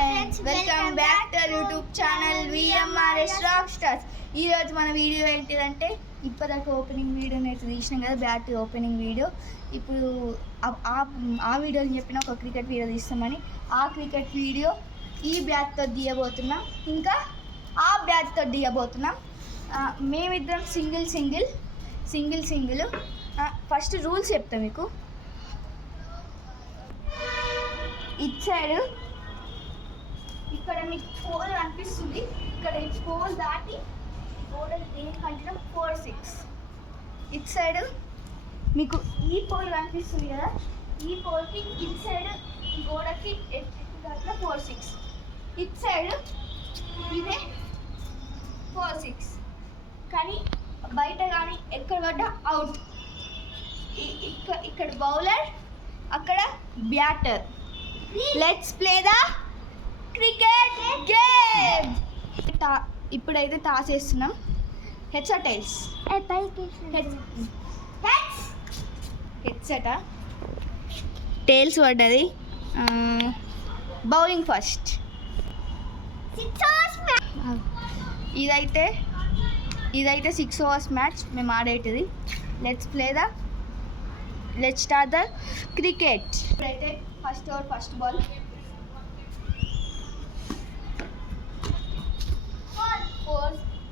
friends, welcome back to our YouTube channel VMRS Rockstars. ఈ రోజు మన వీడియో ఏంటిదంటే ఇప్పటిదాకా ఓపెనింగ్ వీడియో అయితే తీసినాం కదా, బ్యాట్ ఓపెనింగ్ వీడియో. ఇప్పుడు ఆ వీడియోని చెప్పిన ఒక క్రికెట్ వీడియో తీస్తామని ఆ క్రికెట్ వీడియో ఈ బ్యాట్తో తీయబోతున్నాం, ఇంకా ఆ బ్యాట్తో తీయబోతున్నాం. మేమిద్దరం సింగిల్. ఫస్ట్ రూల్స్ చెప్తాం మీకు. ఇట్ సైడ్ ఇక్కడ మీకు పోల్ అనిపిస్తుంది, ఇక్కడ ఈ పోల్ దాటి పోల్ దేనికంటే 4-6. ఇట్ సైడ్ మీకు ఈ పోల్ కనిపిస్తుంది కదా, ఈ పోల్కి ఇట్ సైడ్ గోడకి దాంట్లో 4-6. ఇట్ సైడ్ ఇదే 4-6, కానీ బయట కానీ ఎక్కడ పడ్డా అవుట్. ఇక్కడ బౌలర్, అక్కడ batter. Let's play the cricket game. ఇప్పుడైతే టాస్ వేస్తున్నాం. Heads or tails? హెడ్సట. టైల్స్ పడ్డది. Bowling first. ఇదైతే 6 overs మ్యాచ్ మేము ఆడేటిది. Let's start the cricket. ఇప్పుడైతే first over first ball.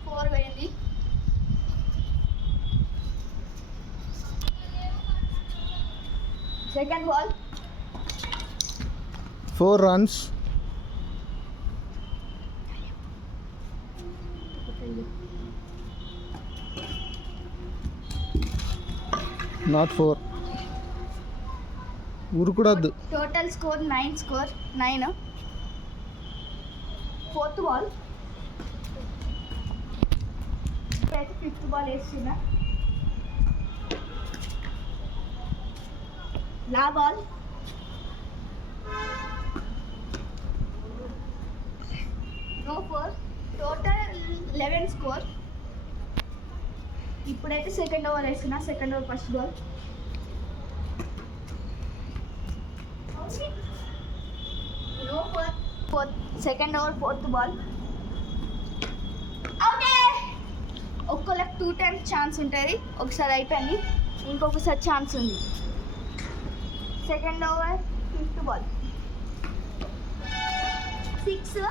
Four పోయింది. Second ball 4 runs. Not 4. ఉరుకుడద్దు. Total score 9. Fourth ball. ఇప్పుడైతే ఫిఫ్త్ బాల్ వేస్తున్నా. లా బాల్. నో 4. Total 11 score. ఇప్పుడైతే సెకండ్ ఓవర్ వేస్తున్నా. Second over first ball. No 4. Second over fourth ball. ఒక్కొక్కరికి 2 times chance ఉంటుంది. ఒకసారి అయిపోయింది, ఇంకొకసారి ఛాన్స్ ఉంది. Second over fifth ball. 6.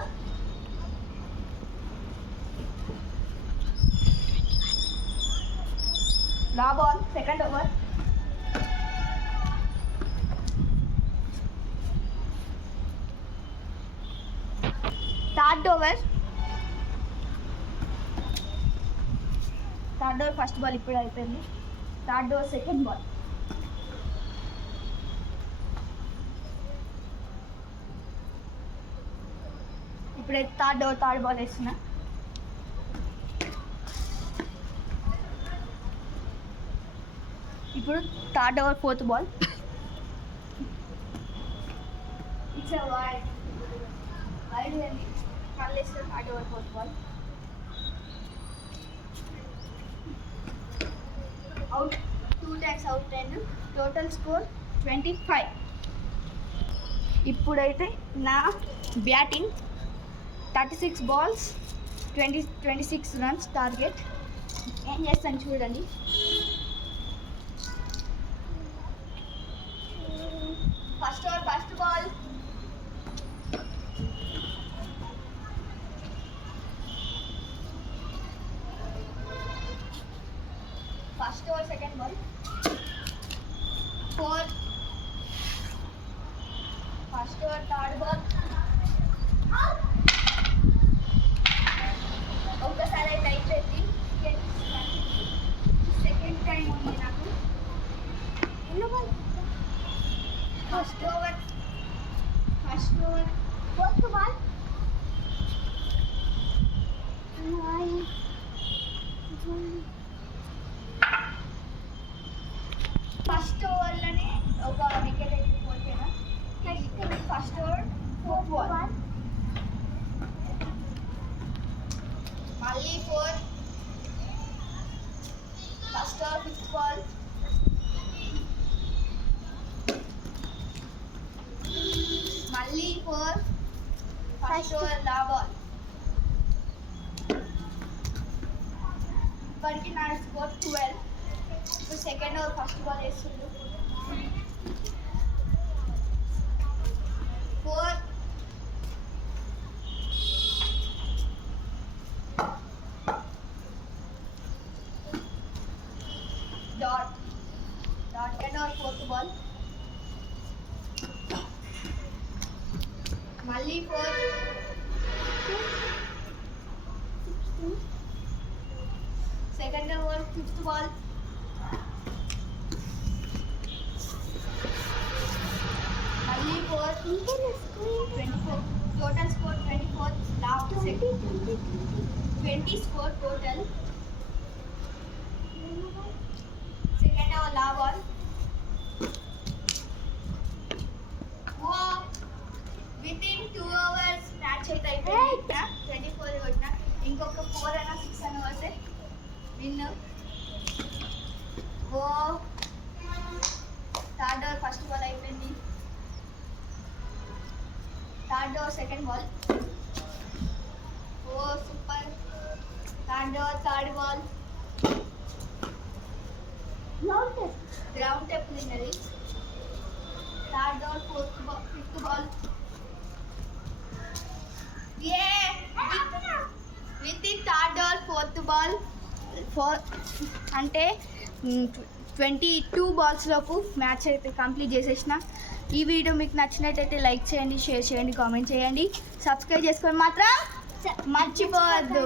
లా ball. Second over. Third over first ball ఇప్పుడు అయిపోయింది. Third over second ball. ఇప్పుడైతే థర్డ్ బాల్ వేస్తున్నా. ఇప్పుడు third over fourth ball. It's wide అండి. మళ్ళీ third over fourth ball. Out. 2 times out అయింది. Total score 25. ఇప్పుడైతే నా బ్యాటింగ్. 36 balls, 26 runs టార్గెట్. ఏం చేస్తాను చూడండి. First over first ball. First over second ball. 4. First over third ball. ఒక్కసారి అయితే అయిపోయింది. సెకండ్ టైం ఉంది నాకు. First over fourth ball. First ఓవర్లోనే ఒక వికెట్ అయితే పోతేనా. First over fourth ball. మళ్ళీ 4. First over fifth ball. మళ్ళీ 4. ఫస్ట్ ఓవర్ లా బాల్. ఇప్పటికి నా స్కోర్ 12. ఇప్పుడు సెకండ్ ఓవర్ ఫస్ట్ బాల్ వేస్తుండు. 4. Dot second over fourth ball. మళ్ళీ 4. Second over fifth ball. మళ్ళీ 4. 24. Total score 24. Last second 20 score total. Second over లా బాల్. వితిన్ 2 అవర్స్ మ్యాచ్ అయితే అయిపోయింది. 24 కొట్టిన, ఇంకొక 4 అయినా 6 అయినా వస్తే విన్. ఓ థర్డ్ ఓవర్ ఫస్ట్ బాల్ అయిపోయింది. Third over second ball. ఓ super. Third over third ball. Ground టెప్ విన్నది. Third over fifth ball. With the third over fourth ball. అంటే 22 బాల్స్ లోపు మ్యాచ్ అయితే కంప్లీట్ చేసేసిన. ఈ వీడియో మీకు నచ్చినట్టయితే లైక్ చేయండి, షేర్ చేయండి, కామెంట్ చేయండి, సబ్స్క్రైబ్ చేసుకొని మాత్రం మర్చిపోవద్దు.